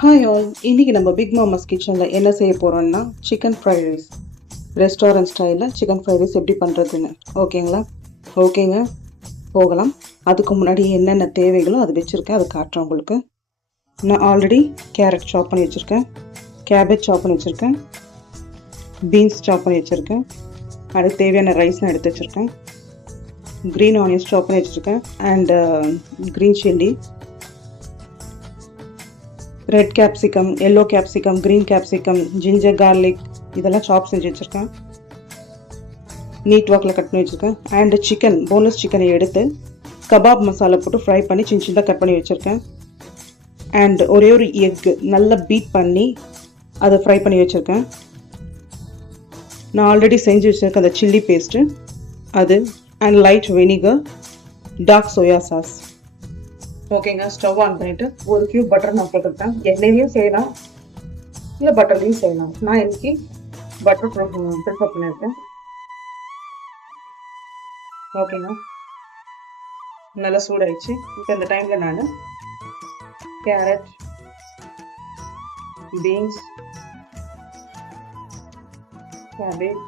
Hi all, இன்றைக்கி நம்ம big மாமாஸ் கிச்சனில் என்ன செய்ய போகிறோம்னா சிக்கன் ஃப்ரைட் ரைஸ். ரெஸ்டாரண்ட் ஸ்டைலில் சிக்கன் ஃப்ரைட் ரைஸ் எப்படி பண்ணுறதுன்னு. ஓகேங்க, போகலாம். அதுக்கு முன்னாடி என்னென்ன தேவைகளோ அது வச்சுருக்கேன், அது காட்டுறேன் உங்களுக்கு. நான் ஆல்ரெடி கேரட் சாப் பண்ணி வச்சுருக்கேன், கேபேஜ் சாப் பண்ணி வச்சுருக்கேன், பீன்ஸ் சாப் பண்ணி வச்சுருக்கேன், அதுக்கு தேவையான ரைஸ் நான் எடுத்து வச்சுருக்கேன், க்ரீன் ஆனியன்ஸ் சாப் பண்ணி வச்சுருக்கேன், and green chilli, red capsicum, yellow capsicum, green capsicum, ginger garlic இதெல்லாம் சாப் செஞ்சு வச்சுருக்கேன். நீட் வாக்கில் கட் பண்ணி வச்சுருக்கேன். அண்ட் சிக்கன், போன்லெஸ் சிக்கனை எடுத்து கபாப் மசாலா போட்டு ஃப்ரை பண்ணி சின்ன சின்னதாக கட் பண்ணி வச்சுருக்கேன். அண்ட் ஒரே ஒரு எக்கு நல்லா பீட் பண்ணி அதை ஃப்ரை பண்ணி வச்சுருக்கேன். நான் ஆல்ரெடி செஞ்சு வச்சுருக்கேன் அந்த சில்லி பேஸ்ட்டு அது, and light vinegar, dark soy sauce. ஓகேங்க, ஸ்டவ் ஆன் பண்ணிவிட்டு ஒரு கியூப் பட்டர் நான் போட்டுக்கிட்டேன். எண்ணெயிலையும் செய்யலாம், இல்லை பட்டர்லையும் செய்யலாம். நான் இன்னைக்கு பட்டர் ப்ரிஃபர் பண்ணியிருக்கேன். ஓகேங்க, நல்லா சூடாயிடுச்சு. இப்போ இந்த டைமில் நான் கேரட், பீன்ஸ், கேபேஜ்,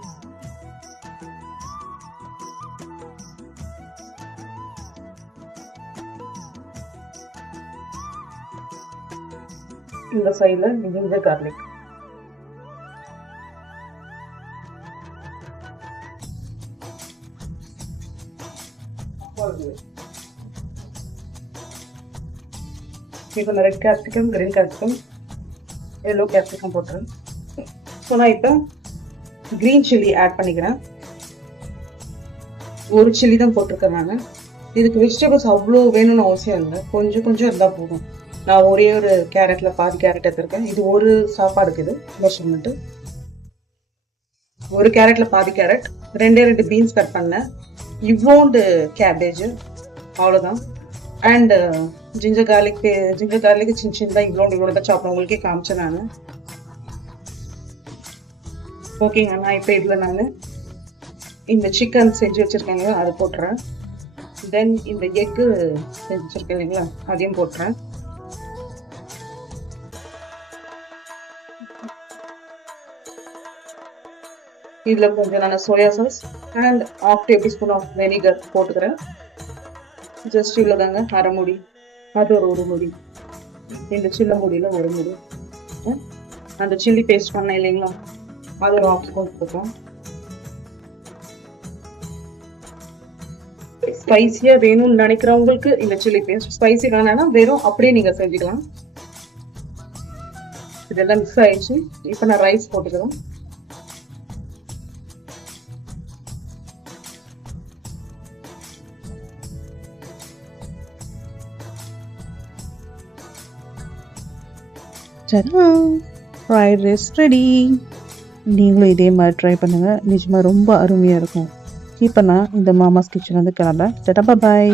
இந்த சைடில் ஜிஞ்சர் கார்லிக், இப்போ நான் red capsicum, green capsicum, yellow capsicum போட்டுறேன். ஸோ நான் இப்போ க்ரீன் சில்லி ஆட் பண்ணிக்கிறேன். ஒரு சில்லி தான் போட்டிருக்கேன் நான். இதுக்கு வெஜிடபிள்ஸ் அவ்வளோ வேணும்னு அவசியம் இல்லை, கொஞ்சம் கொஞ்சம் இருந்தால் போதும். நான் ஒரே ஒரு கேரட்டில் பாதி கேரட் எடுத்துருக்கேன். இது ஒரு சாப்பாடுக்கு இது மெஷர்மெண்ட்டு. ஒரு கேரட்டில் பாதி கேரட், ரெண்டு பீன்ஸ் கட் பண்ணேன், இவ்வளோண்டு கேபேஜ், அவ்வளோதான். அண்ட் ஜிஞ்சர் கார்லிக் சின்ன சின்னதாக இவ்வளோ தான் சாப்பிட உங்களுக்கே காமிச்சேன் நான். ஓகேங்க, நான் இப்போ இதில் நான் இந்த சிக்கன் செஞ்சு வச்சுருக்கேங்களா அதை போட்டுறேன். தென் இந்த எக்கு செஞ்சு வச்சுருக்கேன் இல்லைங்களா அதையும் போட்டுறேன். இதில் கொஞ்சம் நான் soy sauce and 1/2 table spoon of vinegar போட்டுக்கிறேன். ஜஸ்ட் இவ்வளோ தாங்க, அரை முடி, அது ஒரு முடி, இந்த சின்ன முடியில் ஒரு முடி. அந்த சில்லி பேஸ்ட் பண்ணேன் இல்லைங்களா அது ஒரு 1/2 ஸ்பூன் போட்டுக்கிறோம். ஸ்பைசியாக வேணும்னு நினைக்கிறவங்களுக்கு இந்த சில்லி பேஸ்ட், ஸ்பைசி வேணான்னா வெறும் அப்படியே நீங்கள் செஞ்சுக்கலாம். இதெல்லாம் மிக்ஸ் ஆயிடுச்சு. இப்போ நான் ரைஸ் போட்டுக்கிறேன். Fried rice ready. நீங்களும் இதே மாதிரி ட்ரை பண்ணுங்கள், நிஜமாக ரொம்ப அருமையாக இருக்கும். இப்போ நான் இந்த மாமாஸ் கிச்சன் வந்து கிளம்புறேன். பாய்.